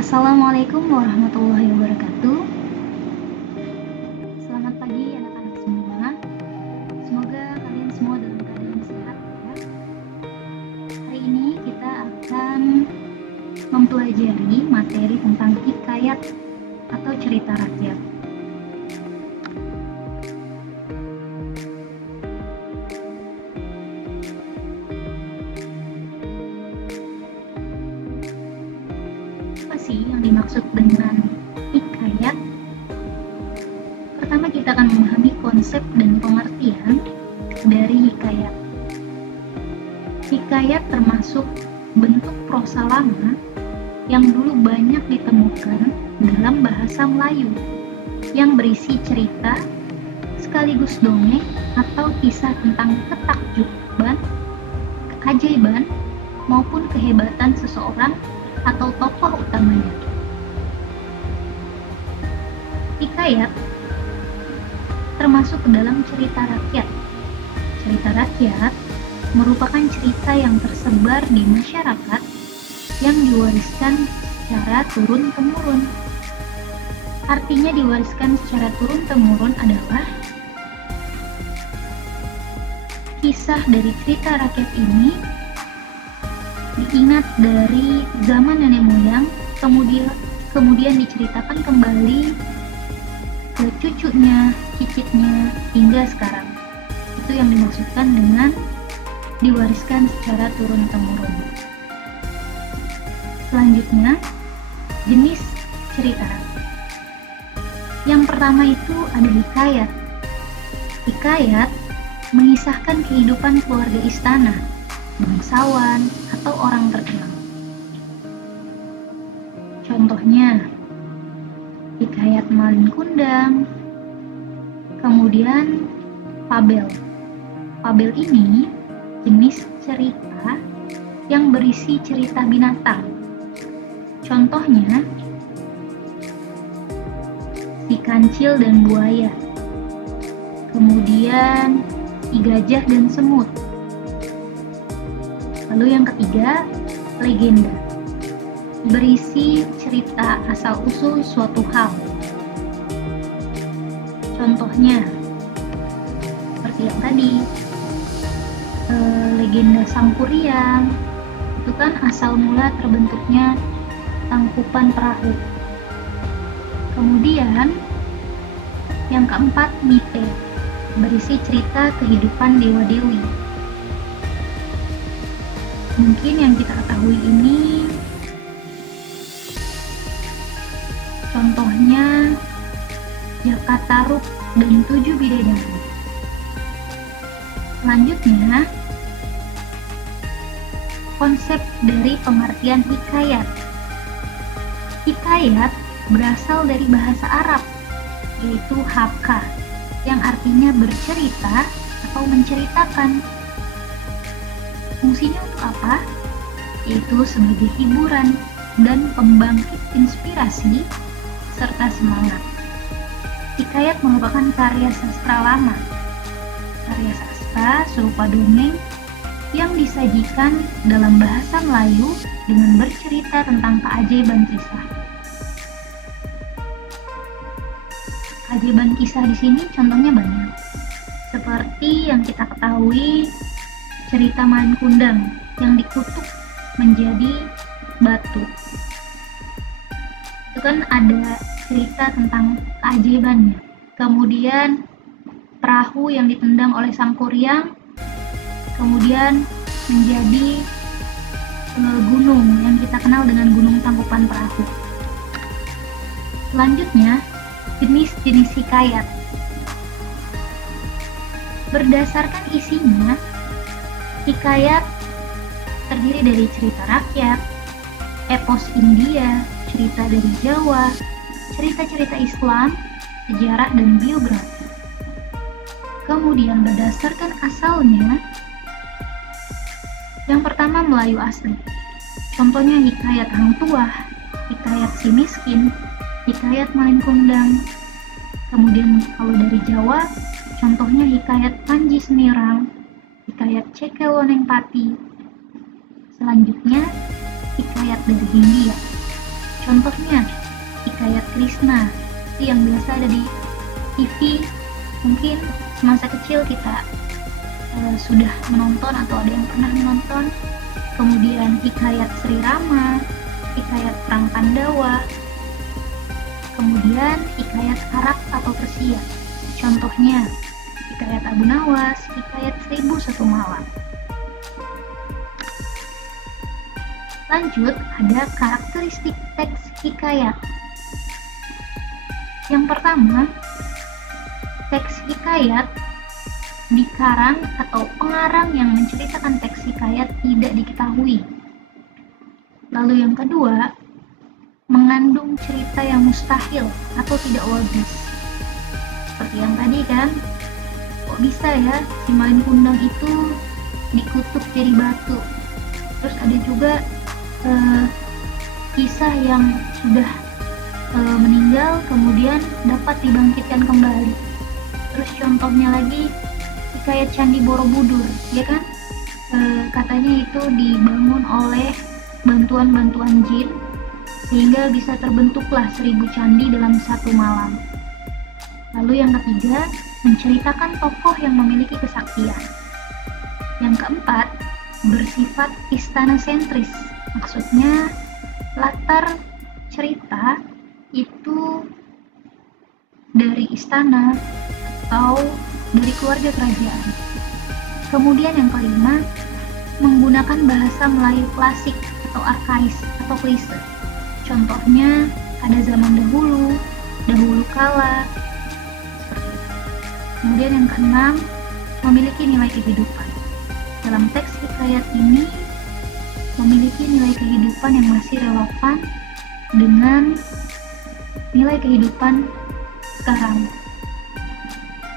Assalamualaikum warahmatullahi wabarakatuh. Selamat pagi anak-anak semua. Semoga kalian semua dalam keadaan sehat ya. Hari ini kita akan mempelajari materi tentang hikayat atau cerita rakyat. Apa sih yang dimaksud dengan hikayat? Pertama kita akan memahami konsep dan pengertian dari hikayat. Hikayat termasuk bentuk prosa lama yang dulu banyak ditemukan dalam bahasa Melayu yang berisi cerita sekaligus dongeng atau kisah tentang ketakjuban, keajaiban, maupun kehebatan seseorang atau tokoh utamanya. Hikayat termasuk ke dalam cerita rakyat. Cerita rakyat merupakan cerita yang tersebar di masyarakat yang diwariskan secara turun-temurun. Artinya diwariskan secara turun-temurun adalah kisah dari cerita rakyat ini diingat dari zaman nenek moyang, kemudian diceritakan kembali ke cucunya, cicitnya, hingga sekarang. Itu yang dimaksudkan dengan diwariskan secara turun-temurun. Selanjutnya, jenis cerita rakyat. Yang pertama itu ada hikayat. Hikayat mengisahkan kehidupan keluarga istana, bangsawan, atau orang terkenal. Contohnya, hikayat Malin Kundang, kemudian fabel. Fabel ini jenis cerita yang berisi cerita binatang. Contohnya, si kancil dan buaya, kemudian si gajah dan semut. Lalu yang ketiga, legenda. Berisi cerita asal-usul suatu hal. Contohnya, seperti yang tadi, legenda Sangkuriang, itu kan asal mula terbentuknya tangkupan perahu. Kemudian, yang keempat, mite. Berisi cerita kehidupan dewa-dewi. Mungkin yang kita ketahui ini contohnya Jaka Tarub dan 7 Bidadari. Selanjutnya, konsep dari pengertian hikayat. Hikayat berasal dari bahasa Arab, yaitu haka, yang artinya bercerita atau menceritakan. Fungsinya untuk apa? Yaitu sebagai hiburan dan pembangkit inspirasi serta semangat. Hikayat merupakan karya sastra lama. Karya sastra serupa dongeng yang disajikan dalam bahasa Melayu dengan bercerita tentang keajaiban kisah. Keajaiban kisah di sini contohnya banyak. Seperti yang kita ketahui cerita Malin Kundang yang dikutuk menjadi batu. Itu kan ada cerita tentang keajaibannya. Kemudian perahu yang ditendang oleh Sangkuriang kemudian menjadi gunung yang kita kenal dengan Gunung Tangkupan Perahu. Selanjutnya, jenis-jenis hikayat. Berdasarkan isinya, hikayat terdiri dari cerita rakyat, epos India, cerita dari Jawa, cerita-cerita Islam, sejarah, dan biografi. Kemudian berdasarkan asalnya, yang pertama Melayu asli. Contohnya hikayat Hang Tuah, hikayat Si Miskin, hikayat Malin Kundang. Kemudian kalau dari Jawa, contohnya hikayat Panji Semirang, hikayat Cekeloneng Pati. Selanjutnya, hikayat dari Hindia. Contohnya, hikayat Krishna, itu yang biasa ada di TV. Mungkin semasa kecil kita sudah menonton atau ada yang pernah menonton. Kemudian hikayat Sri Rama, hikayat Perang Pandawa, kemudian hikayat Arab atau Persia. Contohnya, hikayat Abu Nawas, hikayat 1001 Malam. Lanjut, ada karakteristik teks hikayat. Yang pertama, teks hikayat dikarang atau pengarang yang menceritakan teks hikayat tidak diketahui. Lalu yang kedua, mengandung cerita yang mustahil atau tidak logis. Seperti yang tadi kan, kok bisa ya si Malin Kundang itu dikutuk jadi batu. Terus ada juga kisah yang sudah meninggal kemudian dapat dibangkitkan kembali. Terus contohnya lagi hikayat Candi Borobudur, ya kan? Katanya itu dibangun oleh bantuan jin sehingga bisa terbentuklah 1000 candi dalam satu malam. Lalu yang ketiga, menceritakan tokoh yang memiliki kesaktian. Yang keempat, bersifat istana sentris. Maksudnya latar cerita itu dari istana atau dari keluarga kerajaan. Kemudian yang kelima, menggunakan bahasa Melayu klasik atau arkais atau klise. Contohnya pada zaman dahulu kala, seperti itu. Kemudian yang keenam, memiliki nilai kehidupan. Dalam teks hikayat ini memiliki nilai kehidupan yang masih relevan dengan nilai kehidupan sekarang.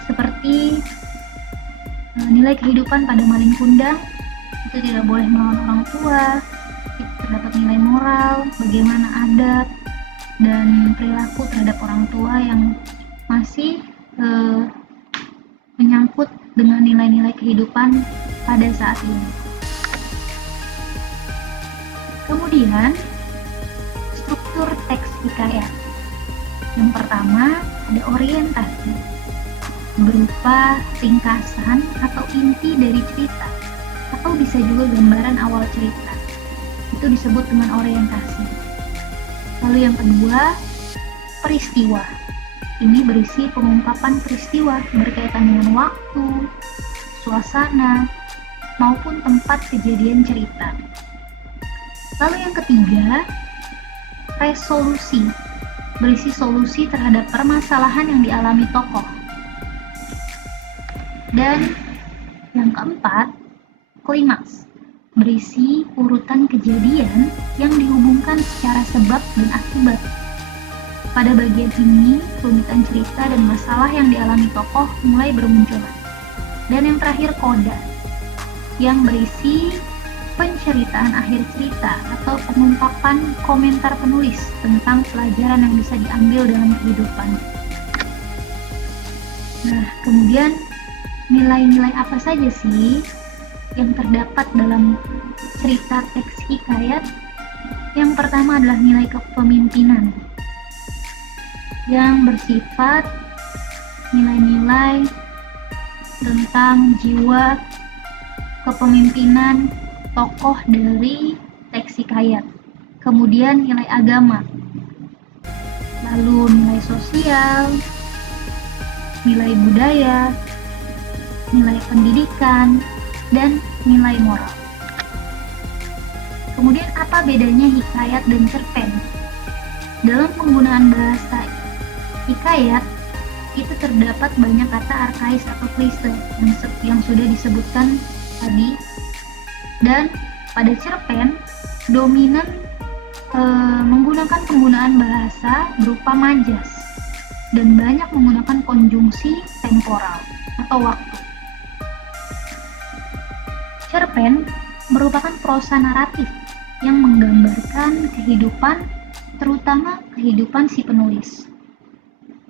Seperti nilai kehidupan pada Malin Kundang, itu tidak boleh melawan orang tua, terdapat nilai moral, bagaimana adab dan perilaku terhadap orang tua yang masih menyangkut dengan nilai-nilai kehidupan pada saat ini. Kemudian, struktur teks hikayat. Yang pertama, ada orientasi, berupa ringkasan atau inti dari cerita, atau bisa juga gambaran awal cerita. Itu disebut dengan orientasi. Lalu yang kedua, peristiwa. Ini berisi pengungkapan peristiwa berkaitan dengan waktu, suasana, maupun tempat kejadian cerita. Lalu yang ketiga, resolusi. Berisi solusi terhadap permasalahan yang dialami tokoh. Dan yang keempat, klimaks. Berisi urutan kejadian yang dihubungkan secara sebab dan akibat. Pada bagian ini, runutan cerita dan masalah yang dialami tokoh mulai bermunculan. Dan yang terakhir, koda, yang berisi penceritaan akhir cerita atau pengungkapan komentar penulis tentang pelajaran yang bisa diambil dalam kehidupan. Nah, kemudian nilai-nilai apa saja sih yang terdapat dalam cerita teks hikayat? Yang pertama adalah nilai kepemimpinan yang bersifat nilai-nilai tentang jiwa kepemimpinan tokoh dari teks hikayat. Kemudian nilai agama, lalu nilai sosial, nilai budaya, nilai pendidikan, dan nilai moral. Kemudian apa bedanya hikayat dan cerpen? Dalam penggunaan bahasa hikayat itu terdapat banyak kata arkais atau klise yang sudah disebutkan tadi, dan pada cerpen dominan menggunakan penggunaan bahasa berupa majas dan banyak menggunakan konjungsi temporal atau waktu. Cerpen merupakan prosa naratif yang menggambarkan kehidupan, terutama kehidupan si penulis.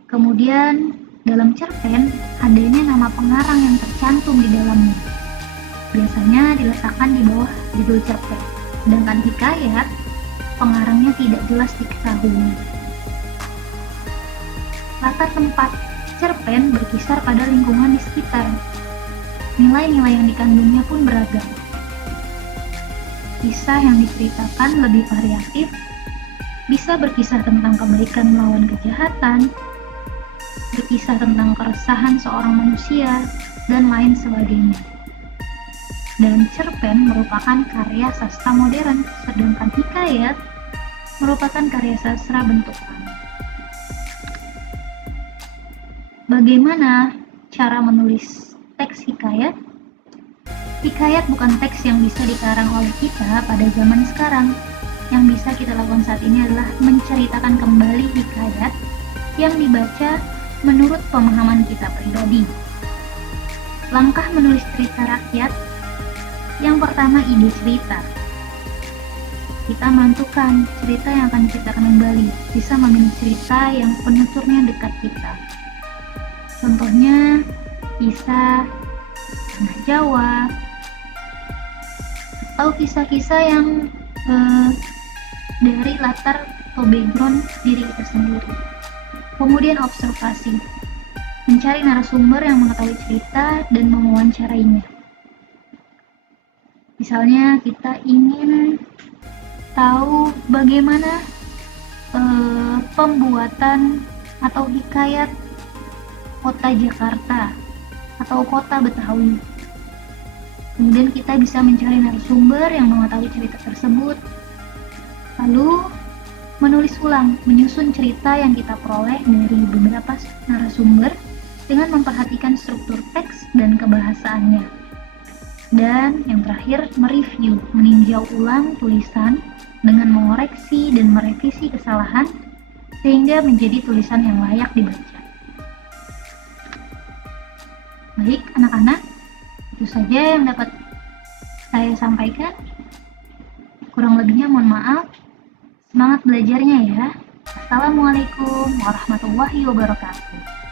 Kemudian dalam cerpen adanya nama pengarang yang tercantum di dalamnya. Biasanya diletakkan di bawah judul cerpen. Sedangkan hikayat pengarangnya tidak jelas diketahui. Latar tempat cerpen berkisar pada lingkungan di sekitar. Nilai-nilai yang dikandungnya pun beragam. Kisah yang diceritakan lebih variatif, bisa berkisah tentang kebaikan melawan kejahatan, berkisah tentang keresahan seorang manusia, dan lain sebagainya. Dan cerpen merupakan karya sastra modern, sedangkan hikayat merupakan karya sastra bentuk lama. Bagaimana cara menulis teks hikayat? Hikayat bukan teks yang bisa dikarang oleh kita pada zaman sekarang. Yang bisa kita lakukan saat ini adalah menceritakan kembali hikayat yang dibaca menurut pemahaman kita pribadi. Langkah menulis cerita rakyat. Yang pertama, ide cerita. Kita menentukan cerita yang akan diceritakan kembali. Bisa memilih cerita yang penuturnya dekat kita. Contohnya, kisah Tanah Jawa, atau kisah-kisah yang dari latar atau background diri kita sendiri. Kemudian observasi, mencari narasumber yang mengetahui cerita dan mewawancarainya. Misalnya kita ingin tahu bagaimana pembuatan atau hikayat kota Jakarta atau kota Betawi. Kemudian kita bisa mencari narasumber yang mengetahui cerita tersebut. Lalu menulis ulang, menyusun cerita yang kita peroleh dari beberapa narasumber dengan memperhatikan struktur teks dan kebahasaannya. Dan yang terakhir, mereview, meninjau ulang tulisan dengan mengoreksi dan merevisi kesalahan sehingga menjadi tulisan yang layak dibaca. Baik, anak-anak, itu saja yang dapat saya sampaikan. Kurang lebihnya mohon maaf. Semangat belajarnya ya. Assalamualaikum warahmatullahi wabarakatuh.